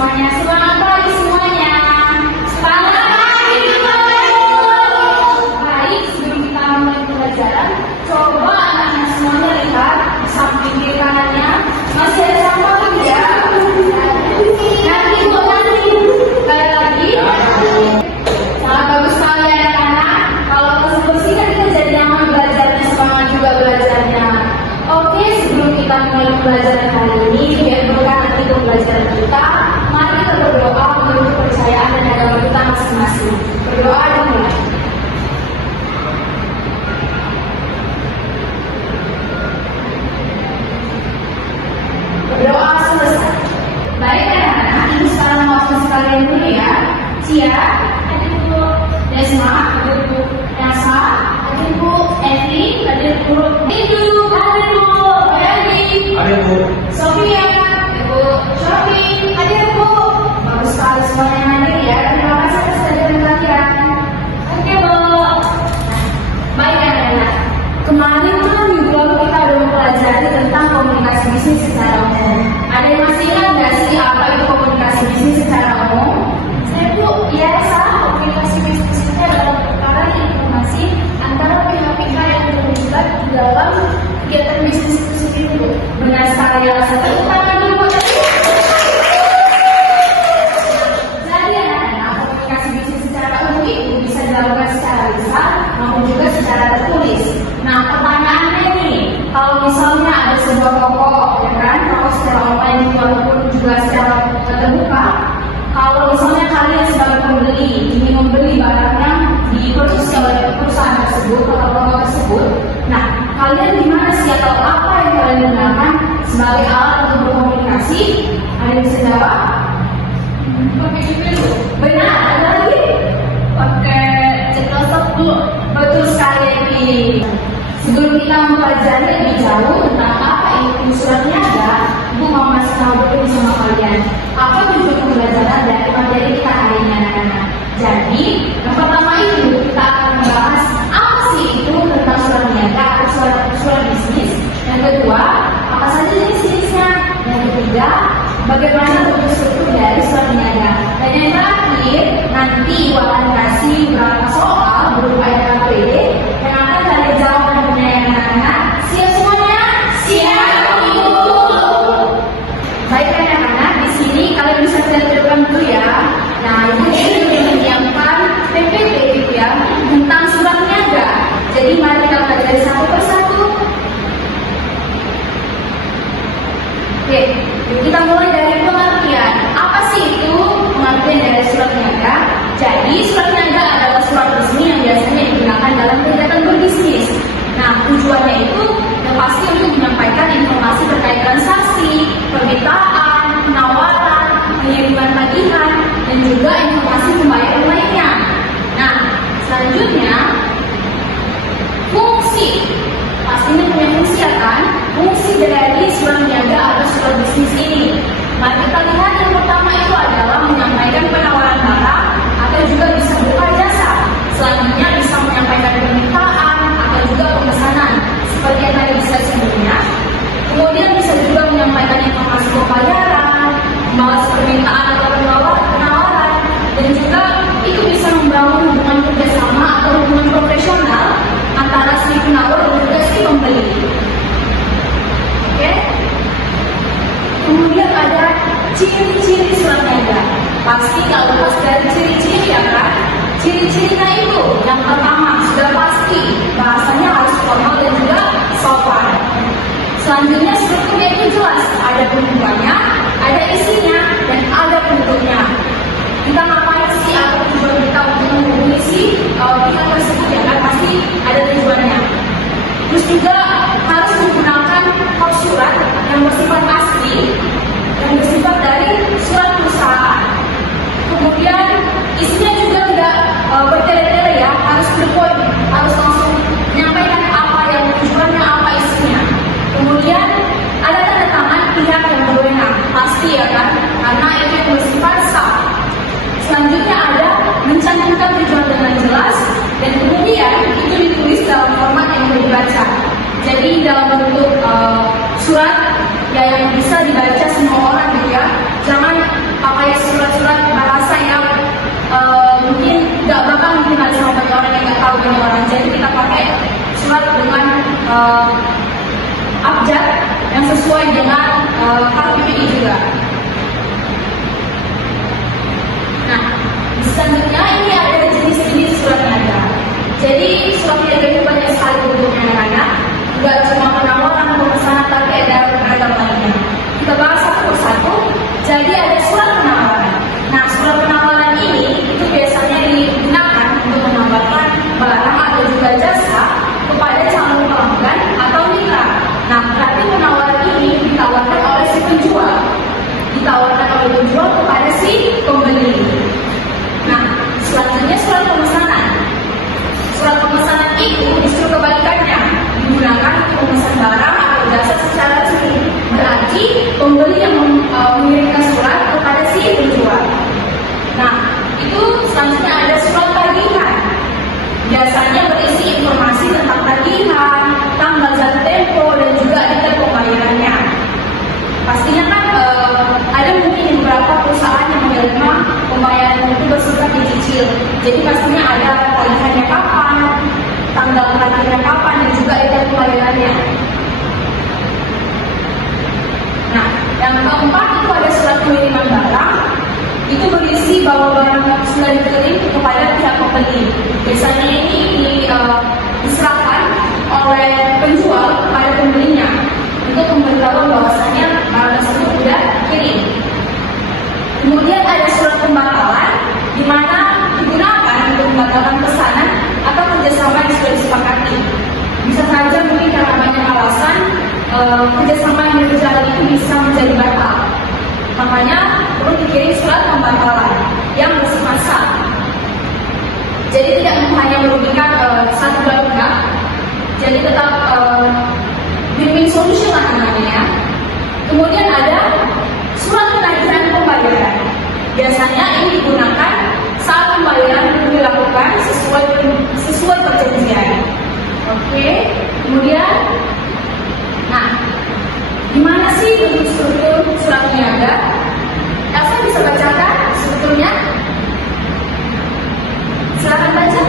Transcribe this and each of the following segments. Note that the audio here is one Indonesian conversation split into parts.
semuanya. Selamat pagi semuanya. Selamat pagi Bapak Ibu. Baik, sebelum kita mulai pelajaran, coba anak-anak semuanya lihat di samping kiri kanannya masih ada sampah ya. Nanti sekali lagi. Sangat bagus sekali anak-anak. Kalau bersih-bersih kan kita jadi nyaman belajarnya, semangat juga belajarnya. Oke, sebelum kita mulai pelajaran hari ini, biar berkah nanti pembelajaran kita, mari kita berdoa menurut kepercayaan dan agama kita masing-masing. Berdoa dimulai. Berdoa selesai. Baik anak-anak, ibu sekarang mau sekalian dulu ya. Cia, hadir Bu. Desma, hadir Bu. Nasa, hadir Bu. Evi, hadir Bu. Ibu, hadir Bu. Hadir Bu. Sofia, Ibu. Shopping, hadir Bu. Bagus sekali semuanya hadir ya. Terima kasih atas kehadiran kalian. Oke Bu. Baik anak-anak. Kemarin kan juga kita udah mempelajari tentang komunikasi bisnis secara umum. Ada yang masih ingat nggak sih apa itu komunikasi bisnis secara umum? Saya Bu, ya salah. Komunikasi bisnis itu adalah pertukaran informasi antara pihak-pihak yang terlibat di dalam kegiatan bisnis itu sendiri. Benar sekali alasan utama dulu. Jadi anak-anak, komunikasi bisnis secara umum itu bisa dilakukan secara lisan maupun juga secara tertulis. Nah, pertanyaannya nih, kalau misalnya ada sebuah toko, ya kan, toko secara online walaupun juga secara terbuka, kalau misalnya kalian sebagai pembeli ingin membeli barang yang diproduksi oleh perusahaan tersebut atau toko tersebut, nah kalian gimana sih atau apa yang kalian gunakan sebagai alat untuk berkomunikasi? Ada yang bisa jawab? Pakai email. Benar, ada lagi? Pakai chat WhatsApp Bu. Betul sekali ini. Sebelum kita mempelajari lebih jauh tentang apa itu surat niaga, Ibu mau kasih tahu dulu sama kalian apa tujuan pembelajaran dari materi kita hari ini anak-anak. Jadi, yang pertama itu kita akan membahas apa sih itu tentang surat niaga atau surat bisnis. Yang kedua, apa saja jenis-jenisnya. Yang ketiga, bagaimana bentuk struktur dari surat niaga. Dan yang terakhir, nanti Ibu akan kasih beberapa soal berupa RKPD yang akan cari jawabannya ya anak-anak. Siap semuanya? Siap Ibu. Baik anak-anak, di sini kalian bisa lihat ke depan dulu ya. Nah, Ibu ini menyiapkan PPT gitu ya tentang surat niaga. Jadi mari kita pelajari satu persatu. Oke, kita mulai dari pengertian. Apa sih itu pengertian dari surat niaga? Jadi surat niaga adalah surat resmi yang biasanya digunakan dalam kegiatan berbisnis. Nah, tujuannya itu yang pasti untuk menyampaikan informasi terkait transaksi, permintaan, penawaran, pengiriman tagihan, dan juga informasi pembayaran lainnya. Nah, selanjutnya fungsi. Pastinya punya fungsi ya kan? Fungsi dari surat niaga atau surat bisnis ini. Mari kita lihat yang pertama itu adalah menyampaikan penawaran barang atau juga bisa berupa jasa. Selanjutnya bisa menyampaikan permintaan atau juga pemesanan seperti yang tadi bisa sebelumnya. Kemudian bisa juga menyampaikan informasi pembayaran, membalas permintaan atau penawaran, dan juga itu bisa membangun hubungan kerjasama atau hubungan profesional antara si penawar dan juga si pembeli. Oke? Kemudian ada ciri-ciri surat niaga. Pasti kalau lepas dari ciri-ciri ya kan? Ciri-cirinya itu yang pertama sudah pasti bahasanya harus formal dan juga sopan. Selanjutnya strukturnya itu jelas, ada pembukaannya, ada isinya, dan ada bentuknya. Kita ngapain sih atau tujuan kita untuk menghubungi si pihak tersebut ya kan? Pasti ada tujuannya. Terus juga harus menggunakan hak surat yang bersifat asli, yang bersifat dari surat perusahaan. Kemudian isinya juga tidak bertele-tele ya, harus to the point, harus langsung menyampaikan apa yang tujuannya, apa isinya. Kemudian ada tanda tangan pihak yang berwenang, pasti ya kan, karena itu yang bersifat sah. Selanjutnya ada mencantumkan tujuan dengan jelas, dan kemudian itu ditulis dalam format yang mudah dibaca. Jadi dalam bentuk surat ya yang bisa dibaca semua orang gitu ya. Jangan pakai surat-surat bahasa yang mungkin nggak bakal dikenal sama banyak orang yang nggak tahu banyak orang. Jadi kita pakai surat dengan abjad yang sesuai dengan KPPI juga. Nah, selanjutnya ini ada jenis-jenis surat niaga. Jadi surat niaga itu banyak sekali bentuknya anak-anak. Nggak cuma penawaran, pemesanan, tapi ada beragam lainnya. Kita bahas satu persatu. Jadi ada surat penawaran. Nah, surat penawaran ini itu biasanya digunakan untuk menawarkan barang atau juga jasa kepada calon pelanggan atau mitra. Nah, berarti penawaran ini ditawarkan oleh si penjual, kepada si pembeli. Nah, selanjutnya surat pemesanan. Surat pemesanan itu justru kebalikannya, digunakan untuk memesan barang atau jasa secara resmi. Berarti pembeli yang mengirimkan surat kepada si penjual. Nah, itu selanjutnya ada surat tagihan. Biasanya berisi informasi tentang tagihan, tanggal jatuh tempo, dan juga detail pembayarannya. Pastinya kan ada mungkin beberapa perusahaan yang menerima pembayaran itu bersifat dicicil. Jadi pastinya ada tagihannya kapan, tanggal terakhirnya kapan, dan juga detail pembayarannya. Nah, yang keempat itu ada surat pengiriman barang. Itu berisi bahwa barang sudah dikirim kepada pihak pembeli. Biasanya ini diserahkan oleh penjual kepada pembelinya untuk memberitahu bahwasanya barang tersebut sudah dikirim. Kemudian ada surat pembatalan, di mana digunakan untuk membatalkan pesanan atau kerjasama yang sudah disepakati. Bisa saja mungkin karena banyak alasan kerjasama yang berjalan itu bisa menjadi batal. Makanya perlu dikirim surat pembatalan yang bersifat sah. Jadi tidak hanya merugikan satu belah pihak. Jadi tetap win-win solution lah namanya. Kemudian ada surat penagihan pembayaran. Biasanya ini digunakan saat pembayaran dilakukan sesuai perjanjian. Oke. Kemudian, nah, gimana sih bentuk struktur surat niaga? Elsa bisa bacakan strukturnya? Silakan baca.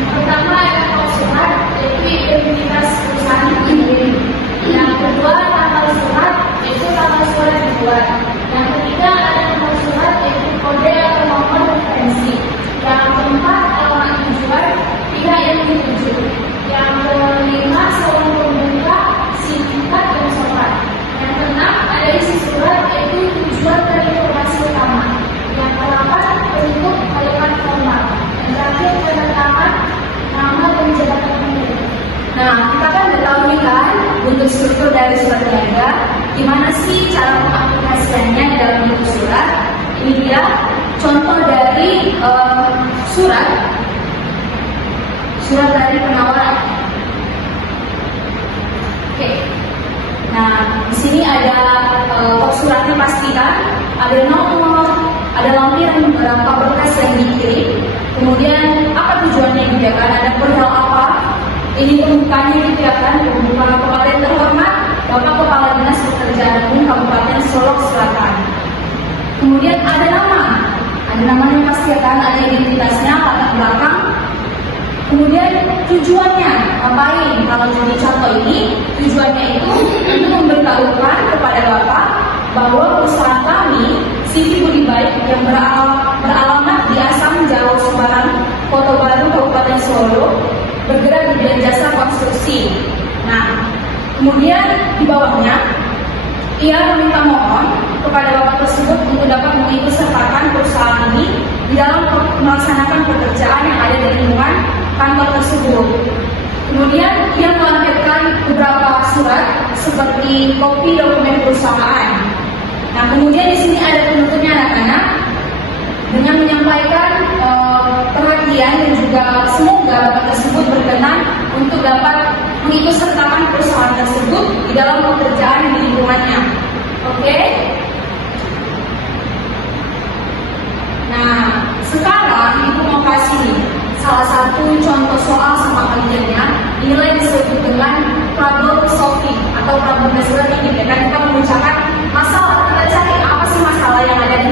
Yang pertama ada surat, yaitu identitas perusahaan ini. Yang kedua tanggal surat, yaitu tanggal surat dibuat. Yang ketiga ada nomor surat, yaitu kode atau nomor referensi. Yang keempat alamat tujuan, pihak yang dituju. Yang kelima seorang pembuka, sindikat dan surat. Yang keenam ada isi surat, yaitu tujuan dan informasi utama. Yang kedelapan bentuk kalimat formal. Yang terakhir tanda tangan, nama dan jabatan pemilik. Nah, kita kan udah tahu nih kan bentuk struktur dari surat niaga. Gimana sih cara pengaplikasiannya dalam bentuk surat? Ini dia contoh dari surat dari penawaran. Oke. Nah, di sini ada suratnya pastikan, ada nomor, ada lampiran beberapa berkas yang dikirim, kemudian apa tujuannya dibiarkan, ada perihal apa, ini pembukanya dibiarkan, pembuka kepada yang terhormat, Bapak Kepala Dinas Pekerjaan Umum Kabupaten Solok Selatan. Kemudian ada namanya pastikan, ada identitasnya, latar belakang. Kemudian tujuannya, ngapain? Kalau jadi contoh ini, tujuannya itu untuk memberitahukan kepada Bapak bahwa perusahaan kami, Siti Budi Baik, yang beralamat di Asam Jauh Semarang, Kota Baru, Kabupaten Solo, bergerak di bidang jasa konstruksi. Nah, kemudian di bawahnya, ia meminta mohon kepada Bapak tersebut untuk dapat mengikut sertakan perusahaan ini di dalam melaksanakan pekerjaan yang ada di lingkungan kantor tersebut. Kemudian ia melampirkan beberapa surat seperti kopi dokumen perusahaan. Nah, kemudian di sini ada penutupnya anak-anak dengan menyampaikan perhatian dan juga semoga Bapak tersebut berkenan untuk dapat mengikut sertakan perusahaan tersebut di dalam pekerjaan di lingkungannya. Oke? Nah, sekarang Ibu mau kasih salah satu contoh soal sama kaliannya. Inilah disebut dengan problem solving atau problem solving. Kan kita mengucapkan masalah, kita cari apa sih masalah yang ada di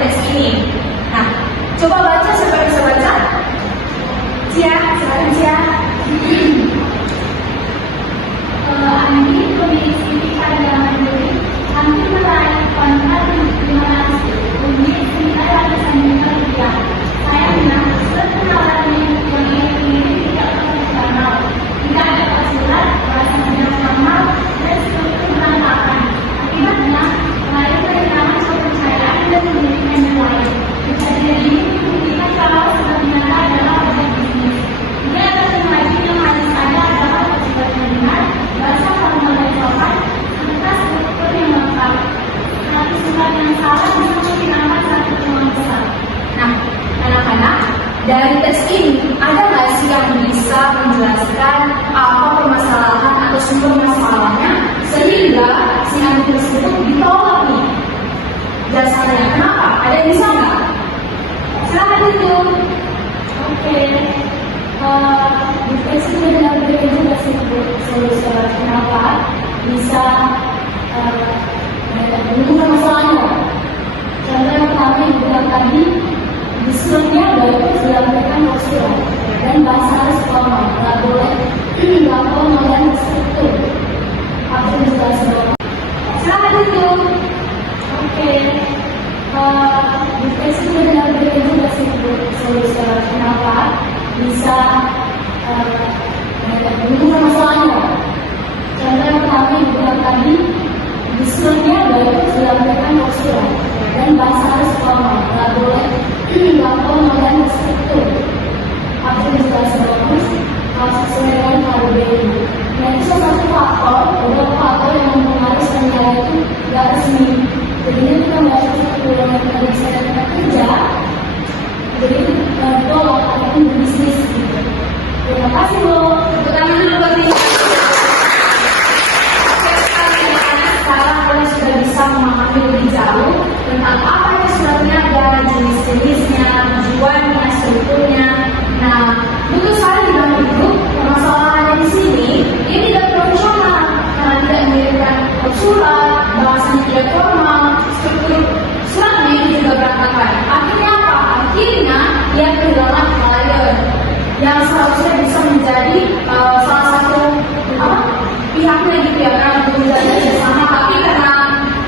surat yang salah bisa menghilangkan satu keuangan besar. Nah, anak-anak, dari tes ini ada nggak sih yang bisa menjelaskan apa permasalahan atau sumber masalahnya sehingga si anak tersebut ditolak nih? Dasarnya kenapa? Ada yang bisa nggak? Silakan itu. Oke, di tes ini adalah berikan juga solusi kenapa bisa menemukan masalahnya. Contoh yang pertama yang bilang tadi, di suratnya baru dilakukan surat dan bahasa harus formal, nggak boleh dan struktur. Apa yang dijelaskan? Silakan itu. Oke, di tes ini adalah berikan juga solusi kenapa bisa menemukan masalahnya. Contoh yang pertama yang bilang tadi, di suratnya baru dilakukan surat dan bahasa harus formal, nggak boleh dan struktur. Apa yang dijelaskan harus sesuai dengan KBBI. Nah, itu salah satu faktor, beberapa faktor yang mempengaruhi nilai itu nggak resmi. Jadi ini kita bahas keperluan yang tadi saya kerja, jadi tolak ataupun bisnis. Terima kasih loh. Tepuk tangan dulu buat ini. Sekarang kalian sudah bisa memahami lebih jauh tentang apa itu surat niaga, jenis-jenisnya, tujuannya, strukturnya. Nah, betul sekali di dalam hidup permasalahannya di sini ini tidak profesional karena tidak mengirimkan surat, bahasanya tidak formal, struktur suratnya itu juga berantakan. Akhirnya apa? Akhirnya dia kehilangan klien yang seharusnya bisa menjadi salah satu pihaknya gitu ya kan untuk menjadi bersama, tapi karena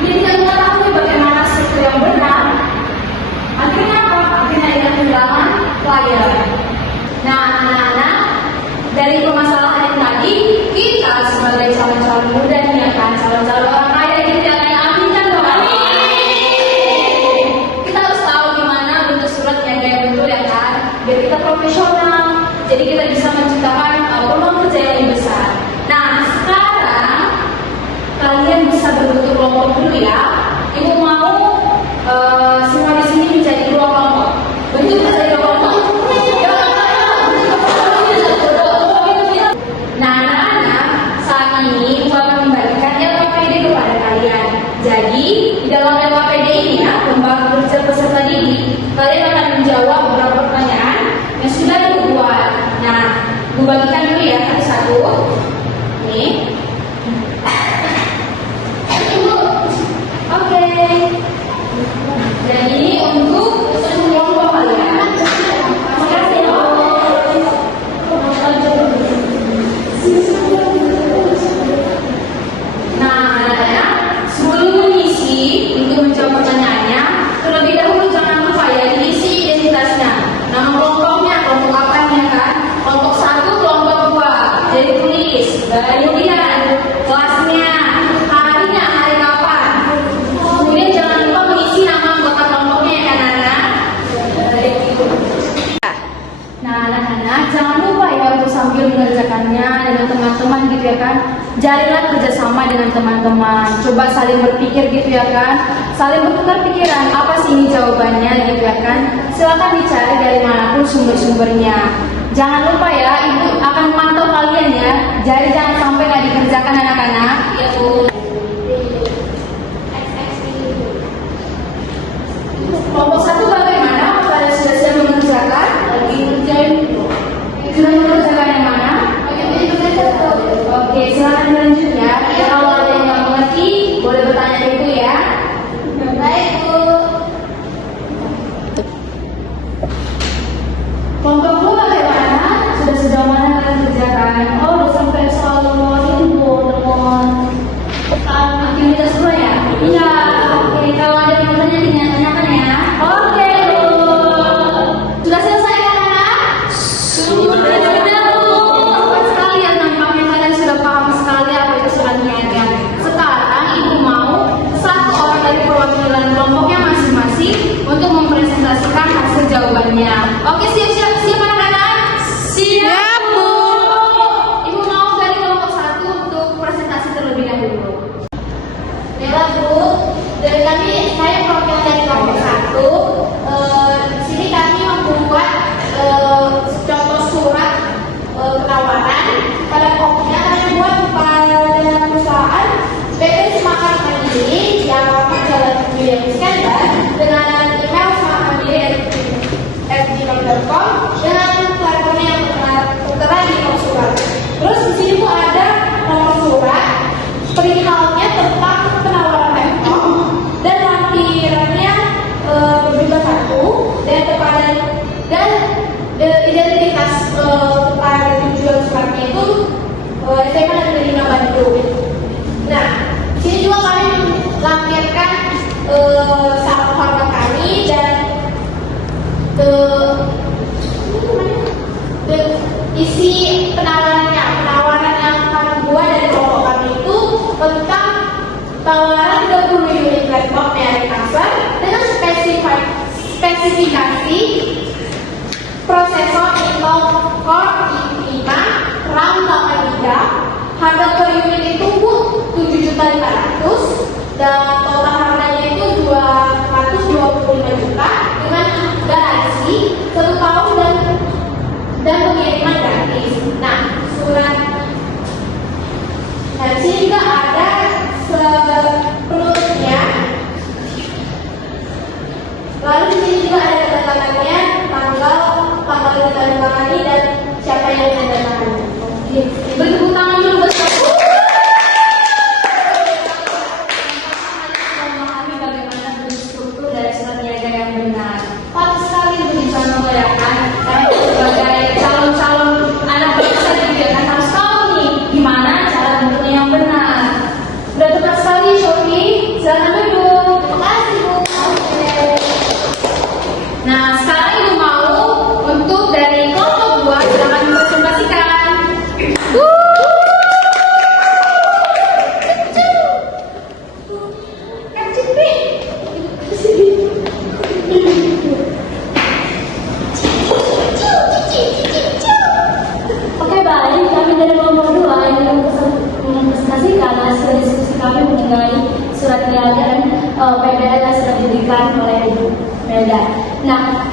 dia tidak mengetahui bagaimana struktur yang benar, akhirnya apa? Akhirnya dia kehilangan klien. Nah, anak-anak, dari permasalahan yang tadi kita sebagai calon-calon muda nih ya kan, calon-calon orang kaya gitu ya kan, amin kan dong, amin. Kita harus tahu gimana bentuk surat yang gaya betul ya kan, biar kita profesional. Jadi kita bisa menciptakan peluang kerja yang lebih besar. Nah, sekarang kalian bisa berbentuk kelompok dulu ya. Ibu mau semua di sini menjadi kelompok. Bentuk dari kelompok. Nah, anak-anak, saat ini Ibu akan membagikan LKPD kepada kalian. Jadi, di dalam LKPD ini ya, lembaga kerja peserta didik, kalian akan menjawab beberapa pertanyaan yang sudah Ibu buat. Nah, Ibu bagikan dulu ya satu-satu. Nih. Oke. Dan ini untuk kelompok kalian. Terima kasih. Nah, anak-anak, sebelum mengisi untuk menjawab pertanyaannya, terlebih dahulu jangan lupa ya diisi identitasnya. Nama kelompoknya, kelompok apa ya kan? Kelompok 1, kelompok 2. Jadi tulis, kemudian kelasnya, harinya, hari kapan. Kemudian jangan lupa mengisi nama anggota kelompoknya ya kan anak? Nah, anak-anak, jangan lupa ya untuk sambil mengerjakannya dengan teman-teman gitu ya kan. Jadilah kerjasama dengan teman-teman. Coba saling berpikir gitu ya kan. Saling bertukar pikiran, apa sih ini jawabannya gitu ya kan. Silakan dicari dari manapun sumber-sumbernya. Jangan lupa ya, Ibu akan memantau kalian ya. Jadi jangan sampai nggak dikerjakan anak-anak. Ya Bu. Kelompok 1 bagaimana? Kalian sudah siap mengerjakan? Lagi ngerjain. Sudah mengerjakan yang mana? Oke, silakan lanjut ya. Kalau ada yang nggak mengerti, boleh bertanya ke Ibu ya. Baik Bu. Kelompok 2 bagaimana? Sudah sejauh mana kalian kerjakan? Oh, udah sampai soal info, telepon, aktivitas 2 ya? Iya. Oke, kalau ada yang bertanya ditanyakan ya. Oke Bu. Sudah selesai kan anak? Sudah Bu. Cepat sekali ya, nampaknya kalian sudah paham sekali apa itu surat niaga. Sekarang Ibu mau satu orang dari perwakilan kelompoknya masing-masing untuk mempresentasikan hasil jawabannya. Oke, siap-siap anak-anak? Siap Bu. Ibu mau dari kelompok 1 untuk presentasi terlebih dahulu. Baiklah Bu, dari kami saya saya perwakilan dari kelompok 1. Di sini kami membuat contoh surat penawaran. Pada pokoknya kami buat kepada perusahaan PT Semangat Mandiri yang Jalan William Iskandar dengan email semangatmandiri@gmail.com dengan platformnya yang tertera di nomor surat. Terus di sini tuh ada nomor surat perihalnya tentang penawaran laptop dan lampirannya berjumlah 1 dan kepada identitas kepada tujuan suratnya itu SMA Negeri 5 Bandung. Nah, di sini juga kami melampirkan salam hormat kami dan isi penawaran yang kami buat dari kelompok kami itu tentang tawaran 30 unit laptop merek Acer dengan spesifikasi prosesor Intel Core i5, RAM 8GB, harga per unit itu 7.500.000 dan total harganya itu 225 juta dengan garansi 1 tahun dan pengiriman gratis. Nah, surat. Nah, di sini juga ada penutupnya. Lalu di sini juga ada tanda-tandanya, tanggal ditandatangani dan siapa yang menandatangani. Beri tepuk tangan dulu buat aku. Memahami bagaimana bentuk struktur dari surat niaga yang benar. Patut sekali untuk bisa membayangkan sebagai calon-calon anak bangsa juga kan harus tahu nih gimana cara bentuknya yang benar. Sudah tepat sekali, Shopee. Silakan duduk. Terima kasih, Bu. Oke. Nah, sekarang Ibu mau untuk dari kelompok 2 silakan dipresentasikan. Oke, baik, kami dari kelompok 2 yang mempresentasikan hasil diskusi kami mengenai surat niaga dan PPL yang sudah diberikan oleh Ibu Melda. Nah,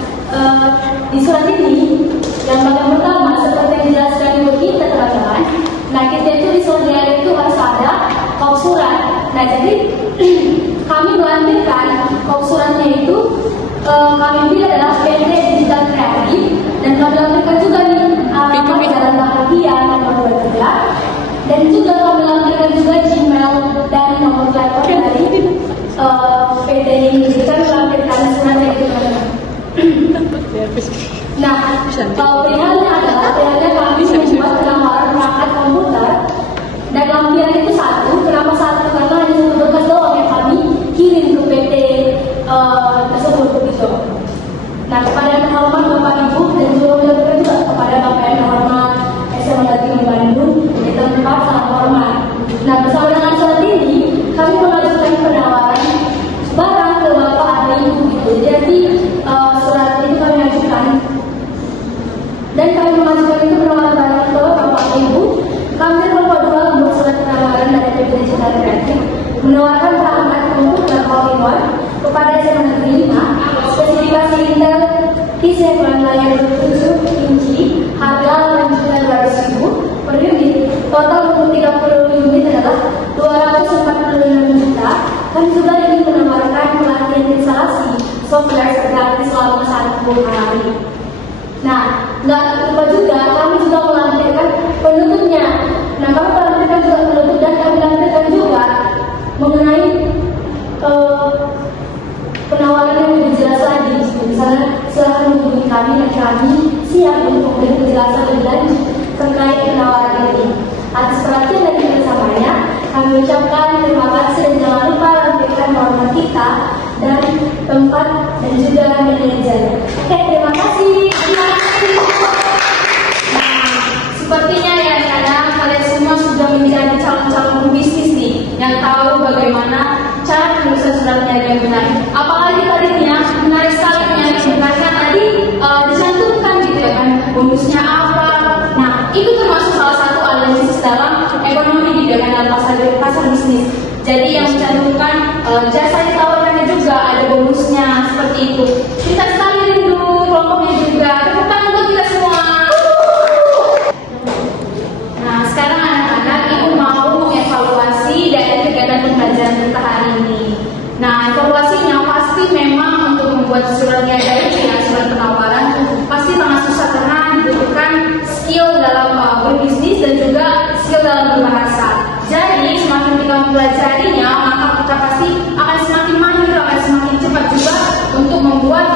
di surat ini yang bagian pertama seperti yang dijelaskan Ibu kita teman-teman. Nah, kita itu di surat niaga itu harus ada kop surat. Nah, jadi kami melampirkan kop suratnya itu kami pilih adalah PT Digital Kreatif dan kami lampirkan juga nih alamat jalan bahagia nomor 23 dan juga kami lampirkan juga Gmail dan nomor telepon dari PT ini. Kita melampirkan suratnya itu teman-teman. Nah, perihalnya adalah kami membuat penawaran perangkat komputer dan lampiran itu 1. Kenapa 1? Karena hanya 1 berkas doang yang kami kirim ke PT tersebut begitu. Nah, kepada yang terhormat Bapak Ibu dan juga melaporkan juga kepada Bapak yang terhormat SMA Negeri Bandung di tempat sangat hormat. Nah, bersama dengan surat ini kami mengajukan penawaran barang ke Bapak atau Ibu gitu. Jadi surat itu kami ajukan dan kami mengajukan itu penawaran barang ke Bapak atau Ibu. Kami kelompok 2 membuat surat penawaran dari PT Digital Kreatif menawarkan perangkat komputer all-in-one kepada SMA Negeri 5, spesifikasi Intel Core layar 27 inci, harga 8.200.000 per unit. Total untuk 30 unit adalah 246 juta. Kami juga ingin menawarkan pelatihan instalasi software gratis selama 1 hari. Nah, nggak lupa juga kami juga melampirkan penutupnya. Nah, kami melampirkan juga penutup dan kami lampirkan juga mengenai penawaran yang lebih jelas lagi. Misalnya silahkan hubungi kami dan kami siap untuk memberi penjelasan lebih lanjut terkait penawaran ini. Atas perhatian dan kerjasamanya, kami ucapkan terima kasih dan jangan lupa lampirkan hormat kita dan tempat dan juga manajer. Oke, terima kasih. Terima kasih. Nah, sepertinya ya sekarang kalian semua sudah menjadi calon-calon pebisnis nih yang tahu bagaimana cara penulisan surat niaga yang benar. Apalagi tadinya menarik sekali karena tadi dicantumkan gitu ya kan bonusnya apa. Nah, itu termasuk salah satu analisis dalam ekonomi di dalam pasar bisnis. Jadi yang mencantumkan jasa ditawarkannya juga skill dalam berbisnis dan juga skill dalam berbahasa. Jadi semakin kita mempelajarinya, maka kita pasti akan semakin mahir, akan semakin cepat juga untuk membuat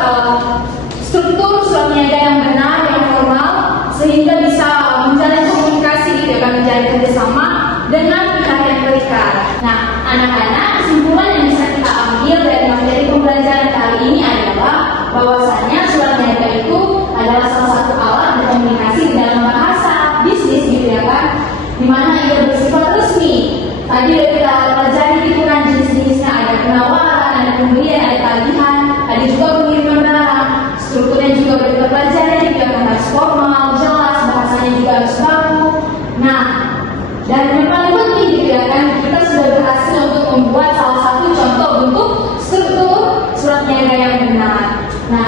struktur surat niaga yang benar, yang formal, sehingga bisa menjalin komunikasi gitu, akan menjalin kerjasama dengan pihak yang terikat. Nah, anak-anak, kesimpulan yang bisa kita ambil dari materi pembelajaran kali ini adalah bahwasannya surat niaga itu adalah salah satu alat berkomunikasi di dalam bahasa bisnis gitu ya kan, di mana ia bersifat resmi. Tadi udah kita pelajari gitu kan jenis-jenisnya, ada penawaran, ada pembelian, ada tagihan, ada juga pengiriman barang. Strukturnya juga udah kita pelajari gitu ya kan, harus formal, jelas, bahasanya juga harus baku. Nah, dan yang paling penting gitu ya kan, kita sudah berhasil untuk membuat salah satu contoh bentuk struktur surat niaga yang benar. Nah,